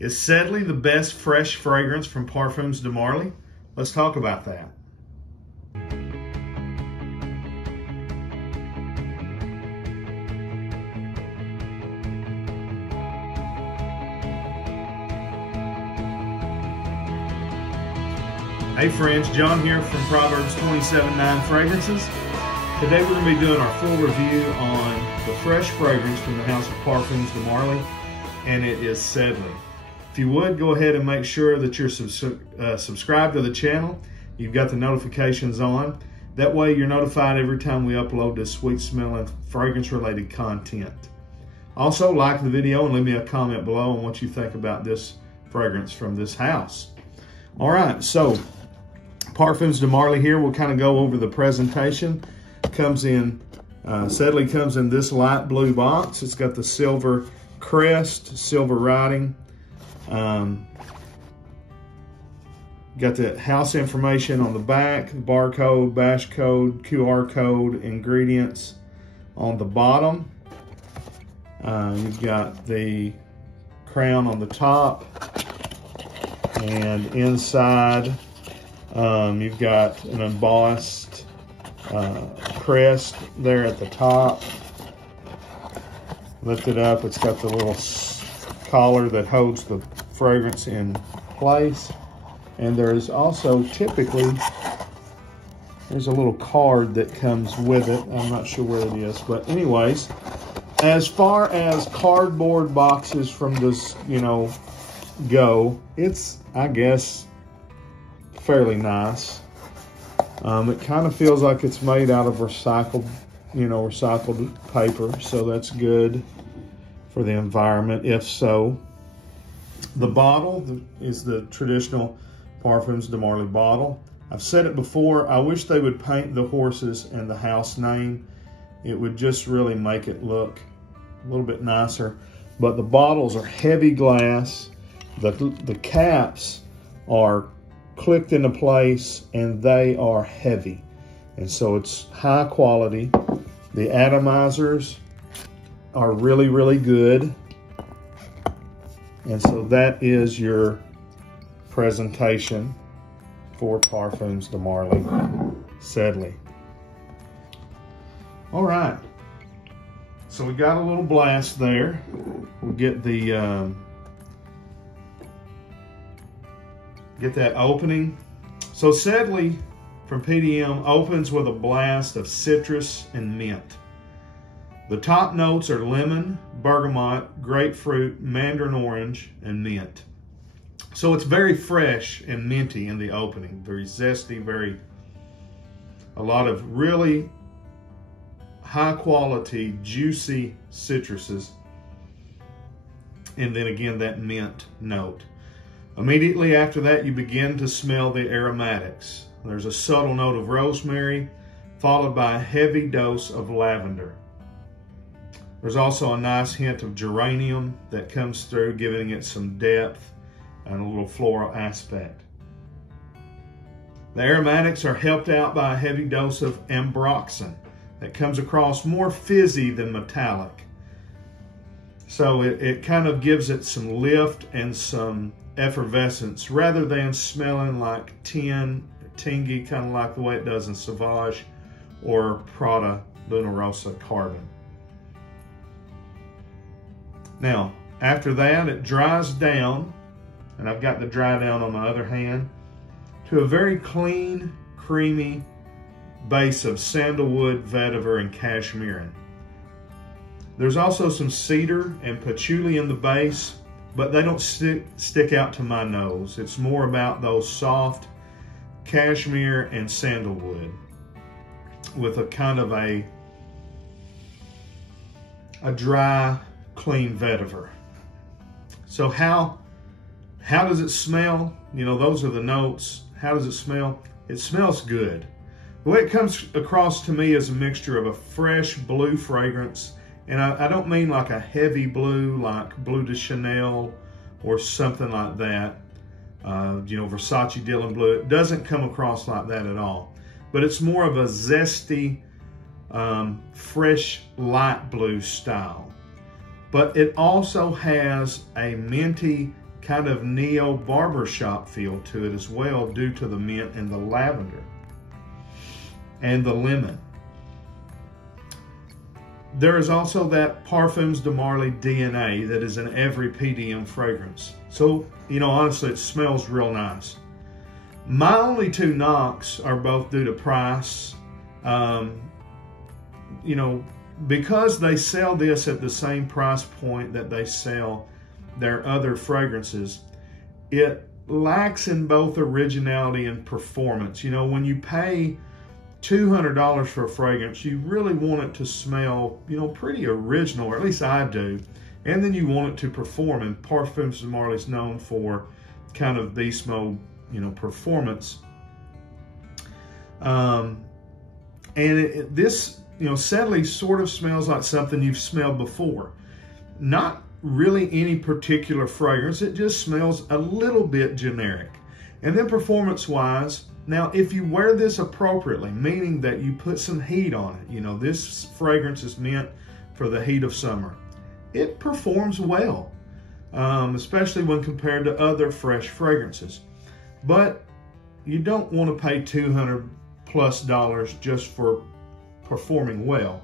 Is Sedley the best fresh fragrance from Parfums de Marly? Let's talk about that. Hey friends, John here from Proverbs 27:9 Fragrances. Today we're going to be doing our full review on the fresh fragrance from the house of Parfums de Marly, and it is Sedley. If you would, go ahead and make sure that you're subscribed to the channel. You've got the notifications on. That way you're notified every time we upload this sweet smelling fragrance related content. Also, like the video and leave me a comment below on what you think about this fragrance from this house. All right, so Parfums de Marly here. We'll kind of go over the presentation. Sedley comes in this light blue box. It's got the silver crest, silver writing. Got the house information on the back, barcode, bash code, QR code, ingredients on the bottom. You've got the crown on the top, and inside you've got an embossed crest there at the top. Lift it up, it's got the little collar that holds the fragrance in place. And there is also typically, there's a little card that comes with it. I'm not sure where it is, but anyways, as far as cardboard boxes from this, go, it's, I guess, fairly nice. It kind of feels like it's made out of recycled paper, so that's good for the environment, if so. The bottle is the traditional Parfums de Marly bottle. I've said it before, I wish they would paint the horses and the house name. It would just really make it look a little bit nicer. But the bottles are heavy glass. The caps are clicked into place and they are heavy. And so it's high quality. The atomizers are really, really good. And so that is your presentation for Parfums de Marly Sedley. All right, so we got a little blast there. We'll get the get that opening. So Sedley from PDM opens with a blast of citrus and mint. The top notes are lemon, bergamot, grapefruit, mandarin orange, and mint. So it's very fresh and minty in the opening, very zesty, a lot of really high quality, juicy citruses. And then again, that mint note. Immediately after that, you begin to smell the aromatics. There's a subtle note of rosemary, followed by a heavy dose of lavender. There's also a nice hint of geranium that comes through, giving it some depth and a little floral aspect. The aromatics are helped out by a heavy dose of ambroxan that comes across more fizzy than metallic. So it kind of gives it some lift and some effervescence rather than smelling like tingy, kind of like the way it does in Sauvage or Prada Luna Rosa Carbon. Now, after that, it dries down, and I've got the dry down on my other hand, to a very clean, creamy base of sandalwood, vetiver, and cashmere. There's also some cedar and patchouli in the base, but they don't stick out to my nose. It's more about those soft cashmere and sandalwood with a kind of a dry, clean vetiver. So how does it smell? Those are the notes. How does it smell? It smells good. The way it comes across to me is a mixture of a fresh blue fragrance, and I don't mean like a heavy blue, like Bleu de Chanel or something like that. Versace Dylan Blue. It doesn't come across like that at all. But it's more of a zesty, fresh light blue style. But it also has a minty kind of neo barbershop feel to it as well, due to the mint and the lavender and the lemon. There is also that Parfums de Marly DNA that is in every PDM fragrance. So, you know, honestly, it smells real nice. My only two knocks are both due to price. You know, because they sell this at the same price point that they sell their other fragrances, it lacks in both originality and performance. You know, when you pay $200 for a fragrance, you really want it to smell, you know, pretty original, or at least I do. And then you want it to perform, and Parfums de Marly is known for kind of beast mode, you know, performance. This, you know, Sedley sort of smells like something you've smelled before. Not really any particular fragrance, it just smells a little bit generic. And then performance-wise, now, if you wear this appropriately, meaning that you put some heat on it, you know, this fragrance is meant for the heat of summer, it performs well, especially when compared to other fresh fragrances. But you don't want to pay $200+ just for performing well.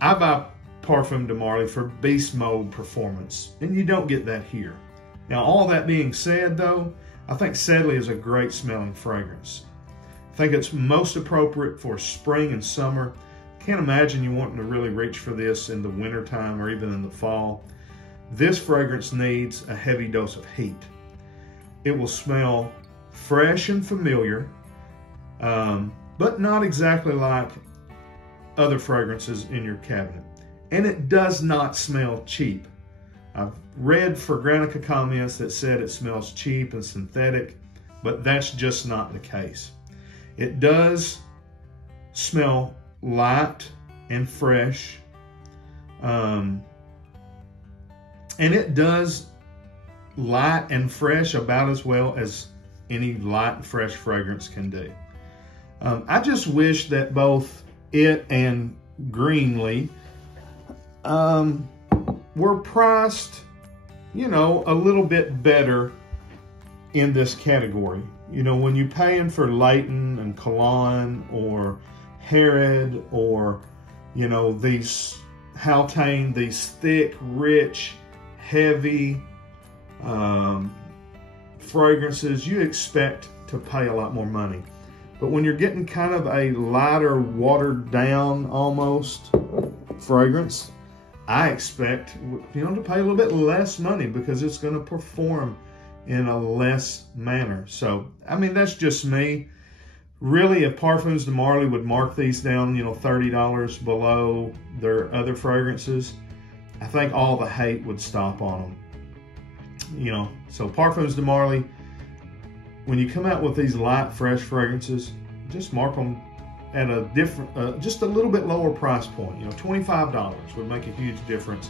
I buy Parfums de Marly for beast mode performance, and you don't get that here. Now, all that being said, though, I think Sedley is a great smelling fragrance. I think it's most appropriate for spring and summer. Can't imagine you wanting to really reach for this in the wintertime or even in the fall. This fragrance needs a heavy dose of heat. It will smell fresh and familiar, but not exactly like other fragrances in your cabinet. And it does not smell cheap. I've read Fragrantica comments that said it smells cheap and synthetic, but that's just not the case. It does smell light and fresh, and it does light and fresh about as well as any light and fresh fragrance can do. I just wish that both it and Greenly were priced, you know, a little bit better in this category. You know, when you're paying for Leighton and Cologne or Herod or, you know, these Haldane, these thick, rich, heavy fragrances, you expect to pay a lot more money. But when you're getting kind of a lighter, watered down almost fragrance, I expect, you know, to pay a little bit less money because it's going to perform in a less manner. So, I mean, that's just me. Really, if Parfums de Marly would mark these down, you know, $30 below their other fragrances, I think all the hate would stop on them. You know, so Parfums de Marly, when you come out with these light, fresh fragrances, just mark them at a different, just a little bit lower price point. You know, $25 would make a huge difference,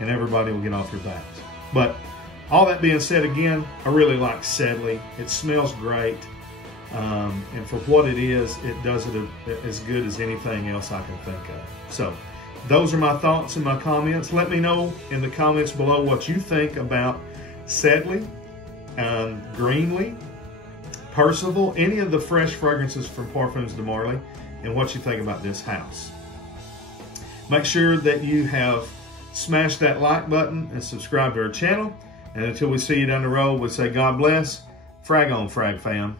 and everybody will get off your backs. But all that being said, again, I really like Sedley. It smells great, and for what it is, it does it as good as anything else I can think of. So those are my thoughts and my comments. Let me know in the comments below what you think about Sedley, Greenly, Percival, any of the fresh fragrances from Parfums de Marly, and what you think about this house. Make sure that you have smashed that like button and subscribe to our channel. And until we see you down the road, we say God bless. Frag on, Frag fam.